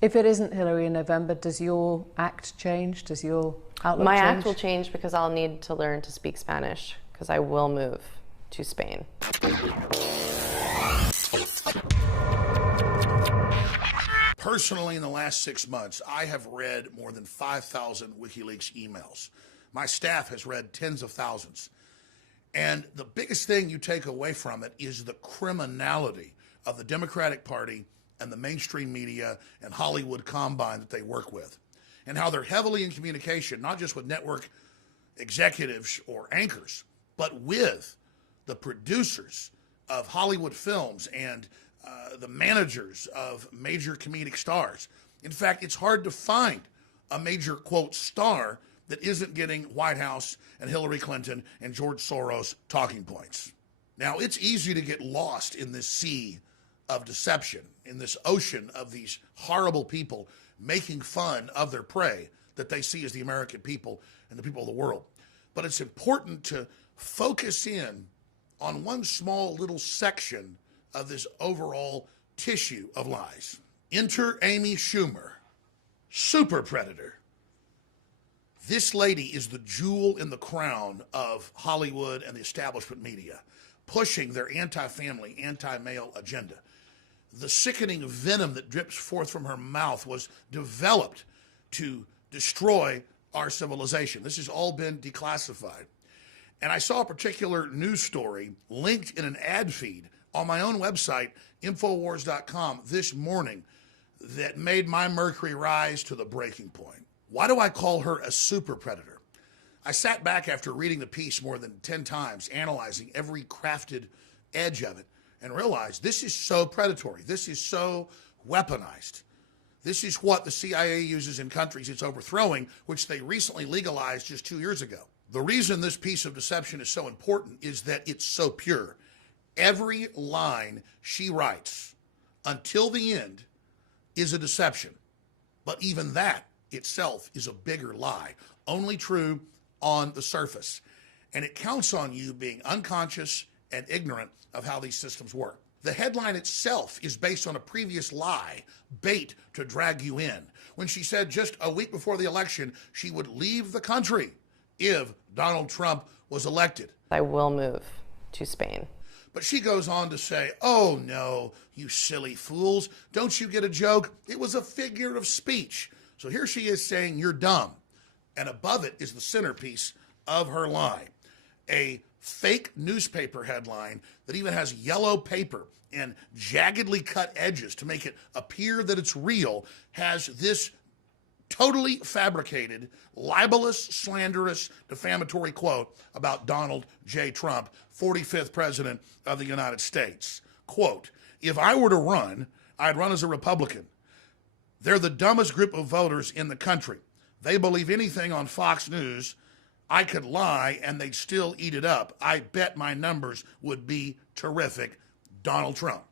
If it isn't Hillary in November, does your act change? Does your outlook My change? act will change because I'll need to learn to speak Spanish because I will move to Spain. Personally, in the last 6 months, I have read more than 5,000 WikiLeaks emails. My staff has read tens of thousands. And the biggest thing you take away from it is the criminality of the Democratic Party and the mainstream media and Hollywood combine that they work with, and how they're heavily in communication, not just with network executives or anchors, but with the producers of Hollywood films and the managers of major comedic stars. In fact, it's hard to find a major, quote, star that isn't getting White House and Hillary Clinton and George Soros talking points. Now, it's easy to get lost in this sea of deception, in this ocean of these horrible people making fun of their prey that they see as the American people and the people of the world. But it's important to focus in on one small little section of this overall tissue of lies. Enter Amy Schumer, super predator. This lady is the jewel in the crown of Hollywood and the establishment media, pushing their anti-family, anti-male agenda. The sickening venom that drips forth from her mouth was developed to destroy our civilization. This has all been declassified. And I saw a particular news story linked in an ad feed on my own website, Infowars.com, this morning that made my mercury rise to the breaking point. Why do I call her a super predator? I sat back after reading the piece more than 10 times, analyzing every crafted edge of it, and realized this is so predatory. This is so weaponized. This is what the CIA uses in countries it's overthrowing, which they recently legalized just 2 years ago. The reason this piece of deception is so important is that it's so pure. Every line she writes until the end is a deception. But even that itself is a bigger lie, only true on the surface. And it counts on you being unconscious and ignorant of how these systems work. The headline itself is based on a previous lie, bait to drag you in, when she said just a week before the election she would leave the country if Donald Trump was elected. I will move to Spain. But she goes on to say, oh no, you silly fools, don't you get a joke? It was a figure of speech. So here she is saying you're dumb. And above it is the centerpiece of her lie. A fake newspaper headline that even has yellow paper and jaggedly cut edges to make it appear that it's real, has this totally fabricated, libelous, slanderous, defamatory quote about Donald J. Trump, 45th president of the United States. Quote, if I were to run, I'd run as a Republican. They're the dumbest group of voters in the country. They believe anything on Fox News. I could lie and they'd still eat it up. I bet my numbers would be terrific. Donald Trump.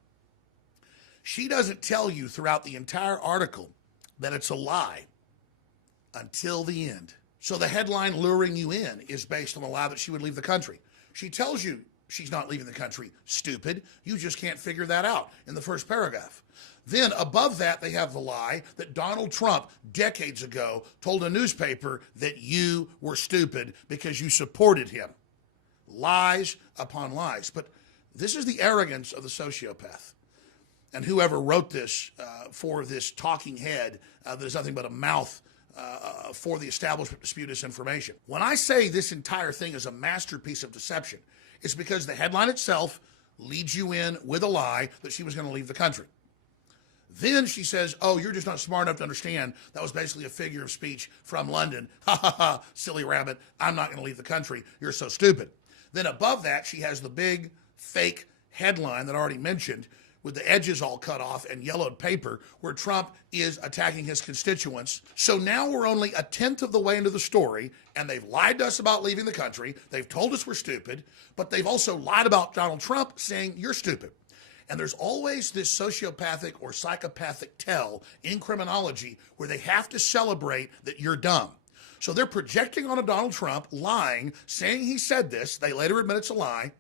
She doesn't tell you throughout the entire article that it's a lie until the end. So the headline luring you in is based on the lie that she would leave the country. She tells you she's not leaving the country, stupid. You just can't figure that out in the first paragraph. Then above that, they have the lie that Donald Trump decades ago told a newspaper that you were stupid because you supported him. Lies upon lies. But this is the arrogance of the sociopath. And whoever wrote this for this talking head that is nothing but a mouth for the establishment to spew disinformation. When I say this entire thing is a masterpiece of deception, it's because the headline itself leads you in with a lie that she was going to leave the country. Then she says, oh, you're just not smart enough to understand. That was basically a figure of speech from London. Ha ha ha, silly rabbit. I'm not going to leave the country. You're so stupid. Then above that, she has the big fake headline that I already mentioned with the edges all cut off and yellowed paper where Trump is attacking his constituents. So now we're only a tenth of the way into the story, and they've lied to us about leaving the country. They've told us we're stupid, but they've also lied about Donald Trump, saying you're stupid. And there's always this sociopathic or psychopathic tell in criminology where they have to celebrate that you're dumb. So they're projecting on a Donald Trump, lying, saying he said this. They later admit it's a lie,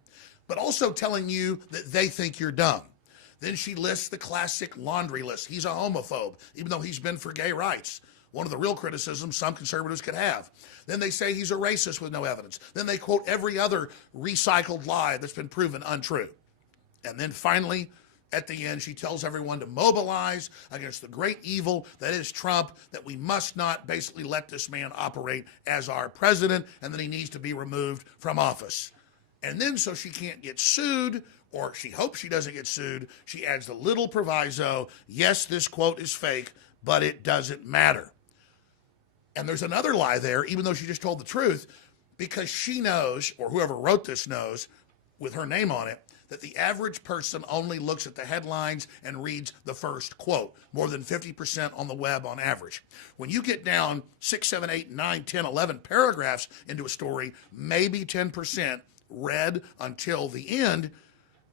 but also telling you that they think you're dumb. Then she lists the classic laundry list. He's a homophobe, even though he's been for gay rights. One of the real criticisms some conservatives could have. Then they say he's a racist with no evidence. Then they quote every other recycled lie that's been proven untrue. And then finally, at the end, she tells everyone to mobilize against the great evil that is Trump, that we must not basically let this man operate as our president, and that he needs to be removed from office. And then, so she can't get sued, or she hopes she doesn't get sued, she adds the little proviso, yes, this quote is fake, but it doesn't matter. And there's another lie there, even though she just told the truth, because she knows, or whoever wrote this knows, with her name on it, that the average person only looks at the headlines and reads the first quote, more than 50% on the web on average. When you get down 6, 7, 8, 9, 10, 11 paragraphs into a story, maybe 10% read until the end,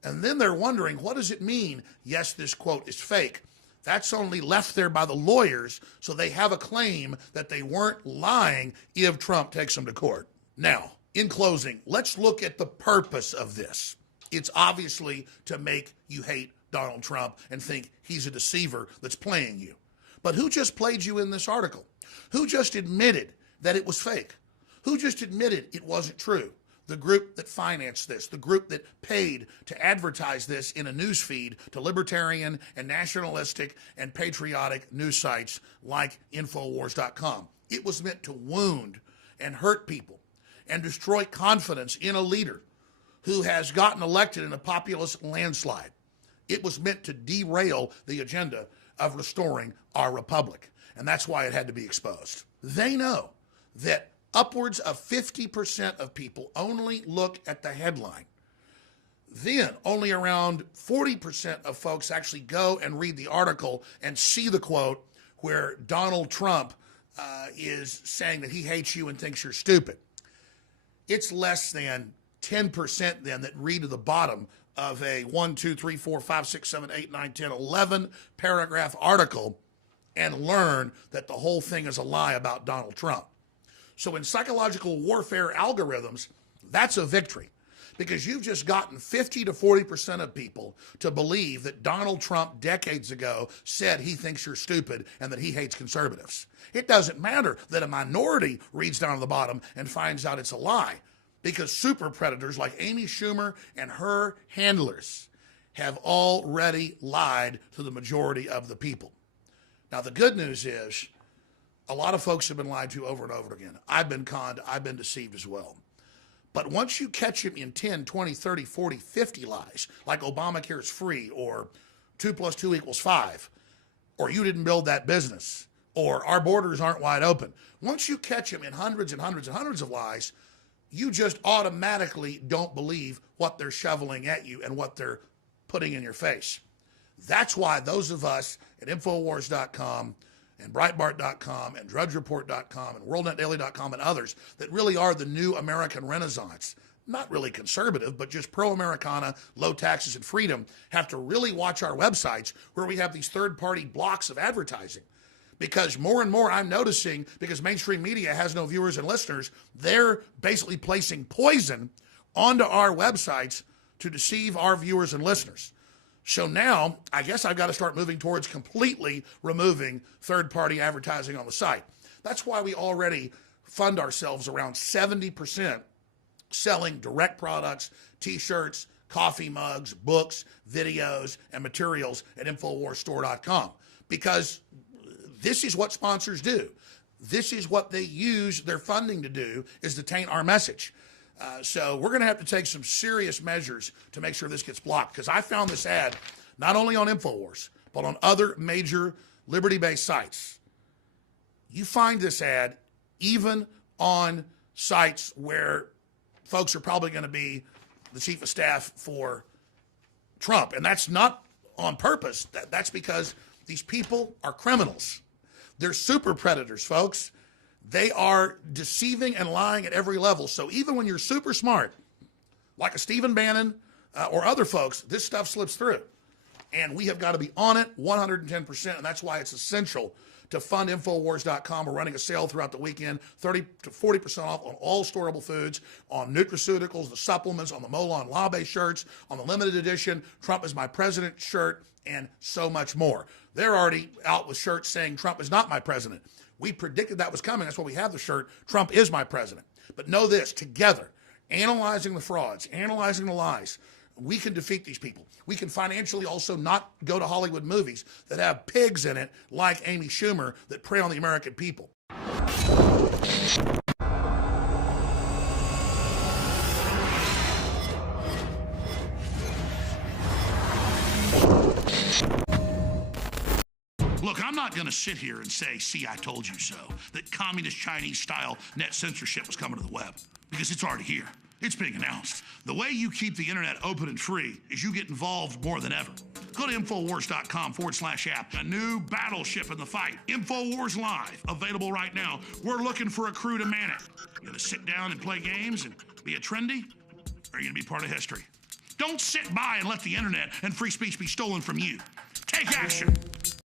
and then they're wondering, what does it mean? Yes, this quote is fake. That's only left there by the lawyers, so they have a claim that they weren't lying if Trump takes them to court. Now, in closing, let's look at the purpose of this. It's obviously to make you hate Donald Trump and think he's a deceiver that's playing you. But who just played you in this article? Who just admitted that it was fake? Who just admitted it wasn't true? The group that financed this, the group that paid to advertise this in a news feed to libertarian and nationalistic and patriotic news sites like Infowars.com. It was meant to wound and hurt people and destroy confidence in a leader who has gotten elected in a populist landslide. It was meant to derail the agenda of restoring our republic. And that's why it had to be exposed. They know that upwards of 50% of people only look at the headline. Then only around 40% of folks actually go and read the article and see the quote where Donald Trump is saying that he hates you and thinks you're stupid. It's less than 10% then that read to the bottom of a 1, 2, 3, 4, 5, 6, 7, 8, 9, 10, 11 paragraph article and learn that the whole thing is a lie about Donald Trump. So in psychological warfare algorithms, that's a victory, because you've just gotten 50 to 40% of people to believe that Donald Trump decades ago said he thinks you're stupid and that he hates conservatives. It doesn't matter that a minority reads down to the bottom and finds out it's a lie, because super predators like Amy Schumer and her handlers have already lied to the majority of the people. Now, the good news is a lot of folks have been lied to over and over again. I've been conned. I've been deceived as well. But once you catch them in 10, 20, 30, 40, 50 lies, like Obamacare is free, or 2 + 2 = 5, or you didn't build that business, or our borders aren't wide open. Once you catch them in hundreds and hundreds and hundreds of lies, you just automatically don't believe what they're shoveling at you and what they're putting in your face. That's why those of us at Infowars.com and Breitbart.com and DrudgeReport.com and WorldNetDaily.com and others that really are the new American Renaissance, not really conservative, but just pro-Americana, low taxes and freedom, have to really watch our websites where we have these third-party blocks of advertising. Because more and more I'm noticing, because mainstream media has no viewers and listeners, they're basically placing poison onto our websites to deceive our viewers and listeners. So now, I guess I've got to start moving towards completely removing third-party advertising on the site. That's why we already fund ourselves around 70% selling direct products, t-shirts, coffee mugs, books, videos, and materials at InfoWarsStore.com. Because this is what sponsors do. This is what they use their funding to do, is to taint our message. So we're going to have to take some serious measures to make sure this gets blocked, because I found this ad not only on InfoWars, but on other major liberty-based sites. You find this ad even on sites where folks are probably going to be the chief of staff for Trump. And that's not on purpose. That's because these people are criminals. They're super predators, folks. They are deceiving and lying at every level. So even when you're super smart, like a Stephen Bannon or other folks, this stuff slips through. And we have got to be on it 110%, and that's why it's essential to fund Infowars.com. We're running a sale throughout the weekend, 30 to 40% off on all storable foods, on nutraceuticals, the supplements, on the Molon Labe shirts, on the limited edition Trump is my president shirt, and so much more. They're already out with shirts saying Trump is not my president. We predicted that was coming. That's why we have the shirt, Trump is my president. But know this, together, analyzing the frauds, analyzing the lies, we can defeat these people. We can financially also not go to Hollywood movies that have pigs in it like Amy Schumer that prey on the American people. Look, I'm not going to sit here and say, see, I told you so, that communist Chinese-style net censorship was coming to the web, because it's already here. It's being announced. The way you keep the internet open and free is you get involved more than ever. Go to Infowars.com/app. A new battleship in the fight. Infowars Live, available right now. We're looking for a crew to man it. You gonna sit down and play games and be a trendy? Or are you gonna be part of history? Don't sit by and let the internet and free speech be stolen from you. Take action.